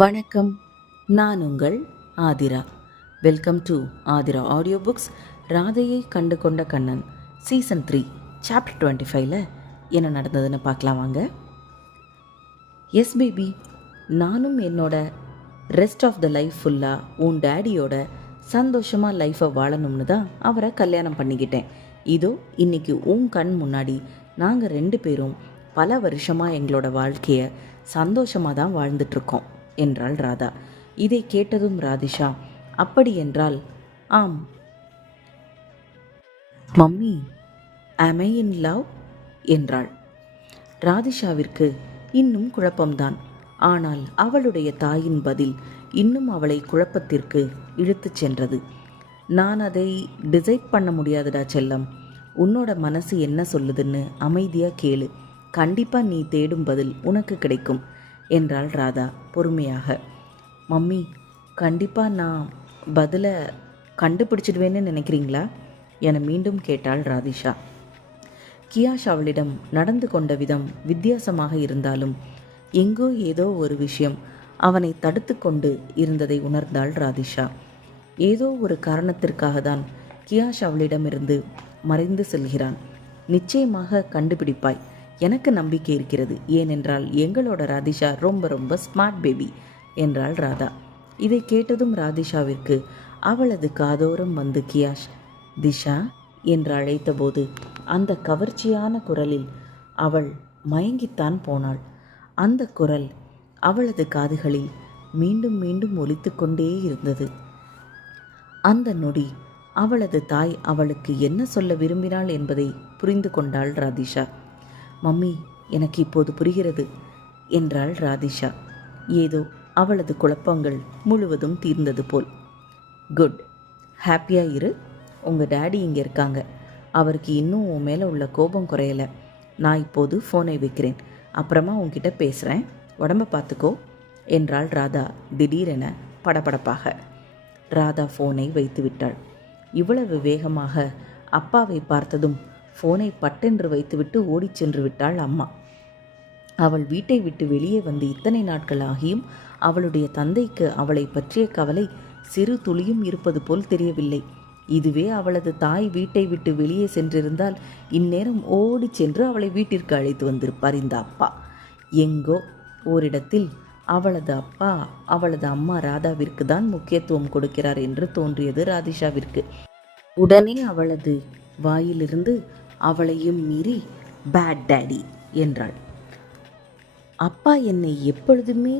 வணக்கம். நான் உங்கள் Aadhira. Welcome to Aadhira audio books. ராதையை கண்டு கொண்ட கண்ணன் சீசன் 3 சாப்டர் 25ல் என்ன நடந்ததுன்னு பார்க்கலாம் வாங்க. எஸ் பேபி, நானும் என்னோட ரெஸ்ட் ஆஃப் த லைஃப் ஃபுல்லாக உன் டேடியோட சந்தோஷமாக லைஃப்பை வாழணும்னு தான் அவரை கல்யாணம் பண்ணிக்கிட்டேன். இதோ இன்னைக்கு உன் கண் முன்னாடி நாங்கள் 2 பேரும் பல வருஷமாக எங்களோட வாழ்க்கையை சந்தோஷமாக தான் வாழ்ந்துட்டுருக்கோம் என்றாள் ராதா. இதை கேட்டதும் ராதிஷா, அப்படி என்றால் ஆம் mummy, am I in love என்றாள். ராதிஷாவிற்கு இன்னும் குழப்பம்தான். ஆனால் அவளுடைய தாயின் பதில் இன்னும் அவளை குழப்பத்திற்கு இழுத்துச் சென்றது. நான் அதை டிசைட் பண்ண முடியாதுடா செல்லம். உன்னோட மனசு என்ன சொல்லுதுன்னு அமைதியாக கேளு. கண்டிப்பாக நீ தேடும் பதில் உனக்கு கிடைக்கும் என்றாள் ராதா பொறுமையாக. மம்மி, கண்டிப்பாக நான் பதிலை கண்டுபிடிச்சிடுவேன்னு நினைக்கிறீங்களா என மீண்டும் கேட்டாள் ராதிஷா. கியாஷ் அவளிடம் நடந்து கொண்ட விதம் வித்தியாசமாக இருந்தாலும் எங்கோ ஏதோ ஒரு விஷயம் அவனை தடுத்து கொண்டு இருந்ததை உணர்ந்தாள் ராதிஷா. ஏதோ ஒரு காரணத்திற்காக தான் கியாஷ் அவளிடமிருந்து மறைந்து செல்கிறான். நிச்சயமாக கண்டுபிடிப்பாய், எனக்கு நம்பிக்கை இருக்கிறது. ஏனென்றால் எங்களோட ராதிஷா ரொம்ப ரொம்ப ஸ்மார்ட் பேபி என்றாள் ராதா. இதை கேட்டதும் ராதிஷாவிற்கு அவளது காதோரம் வந்து கியாஷ் திஷா என்று அழைத்தபோது அந்த கவர்ச்சியான குரலில் அவள் மயங்கித்தான் போனாள். அந்த குரல் அவளது காதுகளில் மீண்டும் மீண்டும் ஒலித்து கொண்டே இருந்தது. அந்த நொடி அவளது தாய் அவளுக்கு என்ன சொல்ல விரும்பினாள் என்பதை புரிந்து கொண்டாள் ராதிஷா. மம்மி, எனக்கு இப்போது புரிகிறது என்றாள் ராதிஷா. ஏதோ அவளது குழப்பங்கள் முழுவதும் தீர்ந்தது போல். குட், ஹாப்பியாக இரு. உங்கள் டேடி இங்கே இருக்காங்க. அவருக்கு இன்னும் உன் மேலே உள்ள கோபம் குறையலை. நான் இப்போது ஃபோனை வைக்கிறேன், அப்புறமா உன்கிட்ட பேசுகிறேன். உடம்பை பார்த்துக்கோ என்றாள் ராதா திடீரென படபடப்பாக. ராதா ஃபோனை வைத்து விட்டாள். இவ்வளவு வேகமாக அப்பாவை பார்த்ததும் ஃபோனை பட்டென்று வைத்துவிட்டு ஓடிச் சென்று விட்டாள் அம்மா. அவள் வீட்டை விட்டு வெளியே வந்து இத்தனை நாட்கள் ஆகியும் அவளுடைய தந்தைக்கு அவளை பற்றிய கவலை சிறு துளியும் இருப்பது போல் தெரியவில்லை. இதுவே அவளது தாய் வீட்டை விட்டு வெளியே சென்றிருந்தால் இந்நேரம் ஓடி சென்று அவளை வீட்டிற்கு அழைத்து வந்திருப்பார் இந்த அப்பா. எங்கோ ஓரிடத்தில் அவளது அப்பா அவளது அம்மா ராதாவிற்கு தான் முக்கியத்துவம் கொடுக்கிறார் என்று தோன்றியது ராதிஷாவிற்கு. உடனே அவளது வாயிலிருந்து அவளையும் மீறி பேட் டேடி என்றாள். அப்பா என்னை எப்பொழுதுமே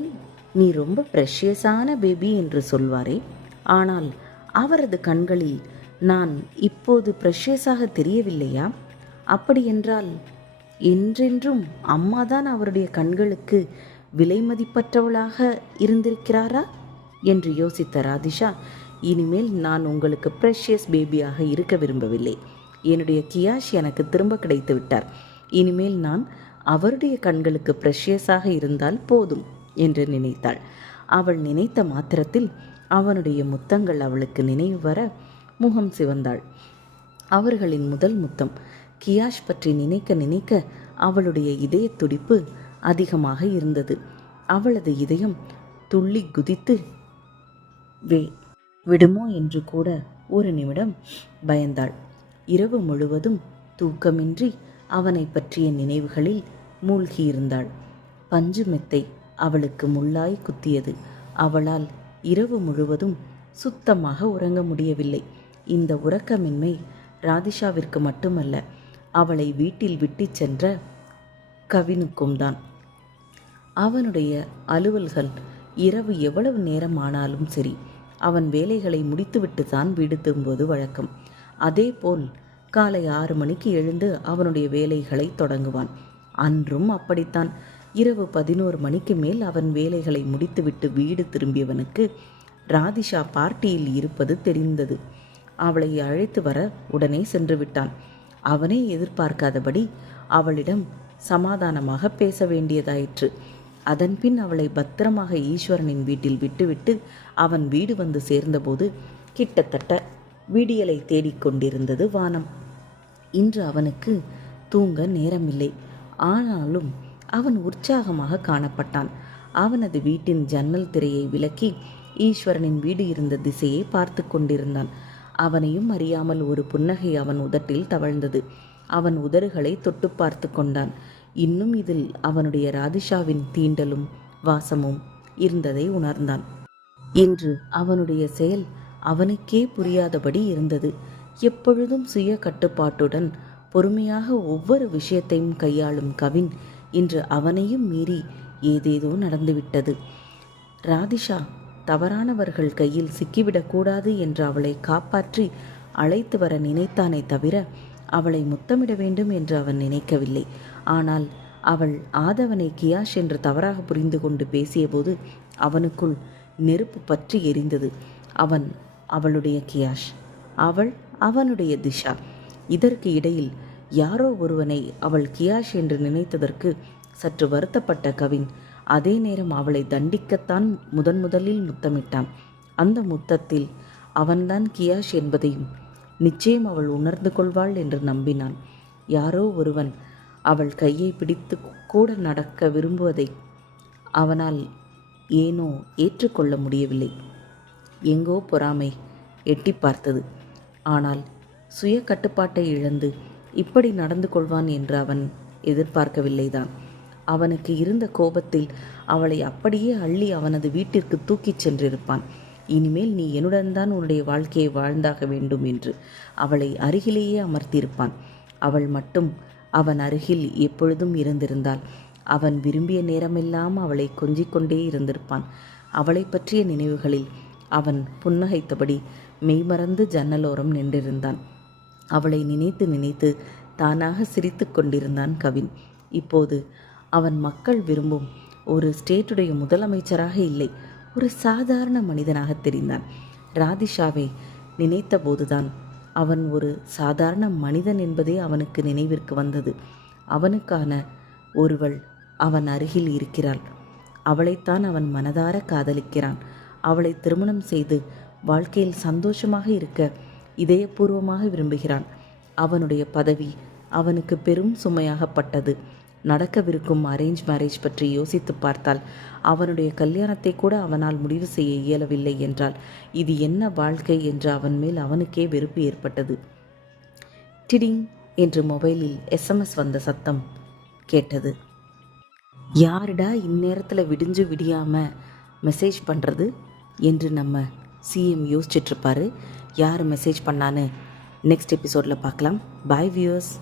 நீ ரொம்ப ப்ரெஷியஸான பேபி என்று சொல்வாரே, ஆனால் அவரது கண்களில் நான் இப்போது ப்ரெஷியஸாக தெரியவில்லையா? அப்படியென்றால் என்றென்றும் அம்மாதான் அவருடைய கண்களுக்கு விலை மதிப்பற்றவளாக இருந்திருக்கிறாரா என்று யோசித்த ராதிஷா, இனிமேல் நான் உங்களுக்கு ப்ரெஷியஸ் பேபியாக இருக்க விரும்பவில்லை. என்னுடைய கியாஷ் எனக்கு திரும்ப கிடைத்து விட்டார். இனிமேல் நான் அவருடைய கண்களுக்கு ப்ரெஷியஸாக இருந்தால் போதும் என்று நினைத்தாள். அவள் நினைத்த மாத்திரத்தில் அவனுடைய முத்தங்கள் அவளுக்கு நினைவு வர முகம் சிவந்தாள். அவர்களின் முதல் முத்தம். கியாஷ் பற்றி நினைக்க நினைக்க அவளுடைய இதய துடிப்பு அதிகமாக இருந்தது. அவளது இதயம் துள்ளி குதித்து விடுமோ என்று கூட ஒரு நிமிடம் பயந்தாள். இரவு முழுவதும் தூக்கமின்றி அவனை பற்றிய நினைவுகளில் மூழ்கியிருந்தாள். பஞ்சு மெத்தை அவளுக்கு முள்ளாய் குத்தியது. அவளால் இரவு முழுவதும் சுத்தமாக உறங்க முடியவில்லை. இந்த உறக்கமின்மை ராதிஷாவிற்கு மட்டுமல்ல, அவளை வீட்டில் விட்டு சென்ற கவினுக்கும் தான். அவனுடைய அலுவல்கள் இரவு எவ்வளவு நேரம் ஆனாலும் சரி, அவன் வேலைகளை முடித்துவிட்டு தான் வீடு திரும்புவது வழக்கம். அதேபோல் காலை 6 மணிக்கு எழுந்து அவனுடைய வேலைகளை தொடங்குவான். அன்றும் அப்படித்தான். இரவு 11 மணிக்கு மேல் அவன் வேலைகளை முடித்துவிட்டு வீடு திரும்பியவனுக்கு ராதிஷா பார்ட்டியில் இருப்பது தெரிந்தது. அவளை அழைத்து வர உடனே சென்று விட்டான். அவனே எதிர்பார்க்காதபடி அவளிடம் சமாதானமாக பேச வேண்டியதாயிற்று. அதன்பின் அவளை பத்திரமாக ஈஸ்வரனின் வீட்டில் விட்டுவிட்டு அவன் வீடு வந்து சேர்ந்தபோது கிட்டத்தட்ட விடியலை தேடிக்கொண்டிருந்தது வானம். இன்று அவனுக்கு தூங்க நேரமில்லை. ஆனாலும் அவன் உற்சாகமாக காணப்பட்டான். அவனது வீட்டின் ஜன்னல் திரையை விலக்கி ஈஸ்வரனின் வீடு இருந்த திசையை பார்த்து கொண்டிருந்தான். அவனையும் அறியாமல் ஒரு புன்னகை அவன் உதட்டில் தவழ்ந்தது. அவன் உதடுகளை தொட்டு பார்த்து கொண்டான். இன்னும் இதில் அவனுடைய ராதிஷாவின் தீண்டலும் வாசமும் இருந்ததை உணர்ந்தான். இன்று அவனுடைய செயல் அவனுக்கே புரியாதபடி இருந்தது. எப்பொழுதும் சுய கட்டுப்பாட்டுடன் பொறுமையாக ஒவ்வொரு விஷயத்தையும் கையாளும் கவின் இன்று அவனையும் மீறி ஏதேதோ நடந்துவிட்டது. ராதிஷா தவறானவர்கள் கையில் சிக்கிவிடக்கூடாது என்று அவளை காப்பாற்றி அழைத்து வர நினைத்தானே தவிர அவளை முத்தமிட வேண்டும் என்று அவன் நினைக்கவில்லை. ஆனால் அவள் ஆதவனை கியாஷ் என்று தவறாக புரிந்து கொண்டு பேசியபோது அவனுக்குள் நெருப்பு பற்றி எரிந்தது. அவன் அவளுடைய கியாஷ், அவள் அவனுடைய திஷா. இதற்கு இடையில் யாரோ ஒருவனை அவள் கியாஷ் என்று நினைத்ததற்கு சற்று வருத்தப்பட்ட கவின் அதே நேரம் அவளை தண்டிக்கத்தான் முதலில் முத்தமிட்டான். அந்த முத்தத்தில் அவன்தான் கியாஷ் என்பதையும் நிச்சயம் அவள் உணர்ந்து கொள்வாள் என்று நம்பினான். யாரோ ஒருவன் அவள் கையை பிடித்து கூட நடக்க விரும்புவதை அவனால் ஏனோ ஏற்றுக்கொள்ள முடியவில்லை. எங்கோ பொறாமை எட்டி பார்த்தது. ஆனால் சுய கட்டுப்பாட்டை இழந்து இப்படி நடந்து கொள்வான் என்று அவன் எதிர்பார்க்கவில்லைதான். அவனுக்கு இருந்த கோபத்தில் அவளை அப்படியே அள்ளி அவனது வீட்டிற்கு தூக்கிச் சென்றிருப்பான். இனிமேல் நீ என்னுடன் தான் உன்னுடைய வாழ்க்கையை வாழ்ந்தாக வேண்டும் என்று அவளை அருகிலேயே அமர்த்தியிருப்பான். அவள் மட்டும் அவன் அருகில் எப்பொழுதும் இருந்திருந்தாள். அவன் விரும்பிய நேரமெல்லாம் அவளை கொஞ்சிக்கொண்டே இருந்திருப்பான். அவளை பற்றிய நினைவுகளில் அவன் புன்னகைத்தபடி மெய்மறந்து ஜன்னலோரம் நின்றிருந்தான். அவளை நினைத்து நினைத்து தானாக சிரித்து கொண்டிருந்தான் கவின். இப்போது அவன் மக்கள் விரும்பும் ஒரு ஸ்டேட்டுடைய முதலமைச்சராக இல்லை, ஒரு சாதாரண மனிதனாக தெரிந்தான். ராதிஷாவை நினைத்த போதுதான் அவன் ஒரு சாதாரண மனிதன் என்பதே அவனுக்கு நினைவிற்கு வந்தது. அவனுக்கான ஒருவள் அவன் அருகில் இருக்கிறாள். அவளைத்தான் அவன் மனதார காதலிக்கிறான். அவளை திருமணம் செய்து வாழ்க்கையில் சந்தோஷமாக இருக்க இதயபூர்வமாக விரும்புகிறான். அவனுடைய பதவி அவனுக்கு பெரும் சுமையாகப்பட்டது. நடக்கவிருக்கும் அரேஞ்ச் மேரேஜ் பற்றி யோசித்து பார்த்தால் அவனுடைய கல்யாணத்தை கூட அவனால் முடிவு செய்ய இயலவில்லை என்றால் இது என்ன வாழ்க்கை என்று அவன் மேல் அவனுக்கே வெறுப்பு ஏற்பட்டது. டிடிங் என்று மொபைலில் SMS வந்த சத்தம் கேட்டது. யாருடா இந்நேரத்தில் விடிஞ்சு விடியாமல் மெசேஜ் பண்ணுறது என்று நம்ம சிஎம் யோசிச்சிட்ருப்பாரு. யார் மெசேஜ் பண்ணான்னு நெக்ஸ்ட் எபிசோடில் பார்க்கலாம். பாய் வியூவர்ஸ்.